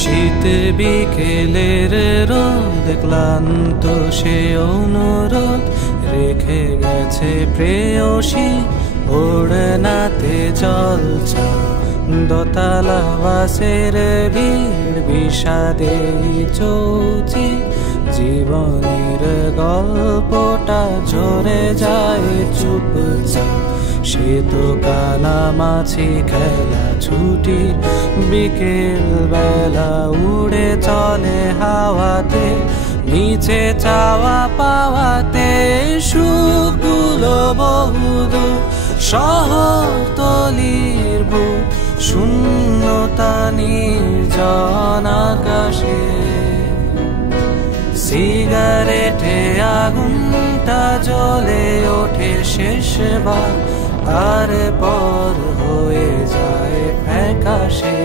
শীত বিকেলের রোদ ক্লান্ত সে অনুরোধ রেখে গেছে প্রেয়সী ওড়নাতে জলছা দোতলা বাসের ভিড় বিষাদে চৌচি জীবনের গল্পটা ঝরে যায় চুপচাপ সে তো কানামাছি খেলা ছুটি বিকেল বেলা উড়ে চলে হাওয়াতে নিচে চাওয়া পাওয়াতে সুখগুলো বহুদূর শহরতলির বুক শূন্যতা নির্জন আকাশে সিগারেটে আগুনটা জ্বলে ওঠে শেষবার তারপর হয়ে যায় ফ্যাকাশে।